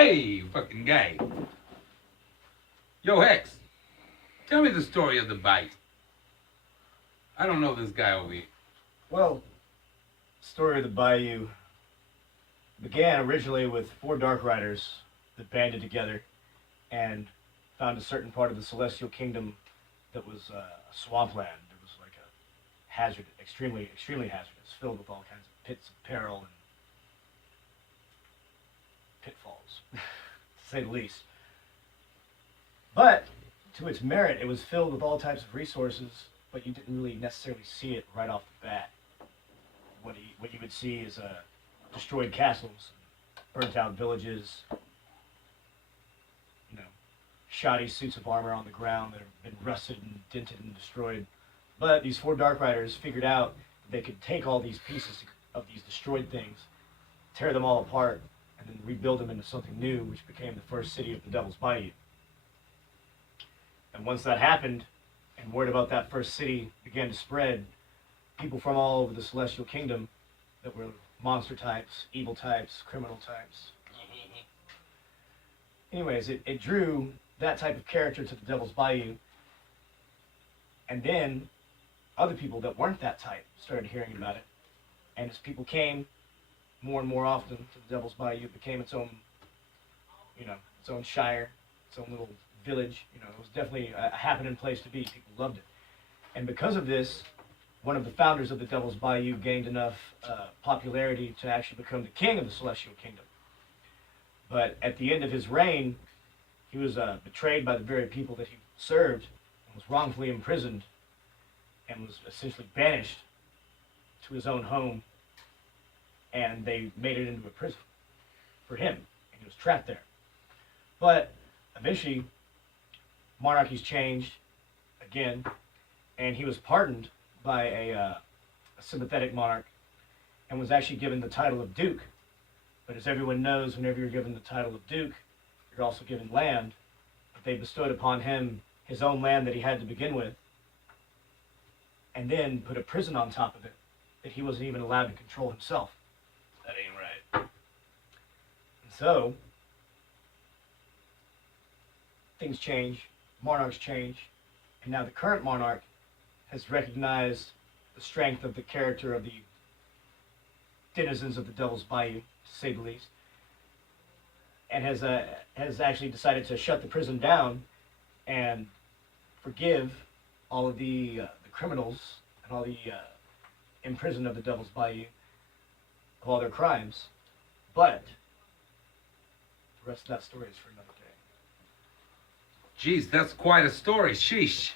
Hey, fucking guy. Yo, Hex, tell me the story of the Bayou. I don't know this guy over here. Well, story of the Bayou began originally with four Dark Riders that banded together and found a certain part of the Celestial Kingdom that was a swampland. It was like a hazard, extremely hazardous, filled with all kinds of pits of peril and pitfalls, to say the least. But to its merit, it was filled with all types of resources, but you didn't really necessarily see it right off the bat. What you would see is destroyed castles, burnt out villages, you know, shoddy suits of armor on the ground that have been rusted and dented and destroyed. But these four Dark Riders figured out that they could take all these pieces of these destroyed things, tear them all apart, and then rebuild them into something new, which became the first city of the Devil's Bayou. And once that happened, and word about that first city began to spread, people from all over the Celestial Kingdom that were monster types, evil types, criminal types. Anyways, it drew that type of character to the Devil's Bayou. And then other people that weren't that type started hearing about it. And as people came more and more often to the Devil's Bayou, it became its own, its own shire, its own little village. It was definitely a happening place to be. People loved it. And because of this, one of the founders of the Devil's Bayou gained enough popularity to actually become the king of the Celestial Kingdom. But at the end of his reign, he was betrayed by the very people that he served and was wrongfully imprisoned and was essentially banished to his own home, and they made it into a prison for him, and he was trapped there. But eventually, monarchies changed again, and he was pardoned by a sympathetic monarch and was actually given the title of Duke. But as everyone knows, whenever you're given the title of Duke, you're also given land. But they bestowed upon him his own land that he had to begin with, and then put a prison on top of it that he wasn't even allowed to control himself. That ain't right. And so, things change, monarchs change, and now the current monarch has recognized the strength of the character of the denizens of the Devil's Bayou, to say the least, and has actually decided to shut the prison down and forgive all of the criminals and all the imprisoned of the Devil's Bayou of all their crimes. But the rest of that story is for another day. Jeez, that's quite a story. Sheesh.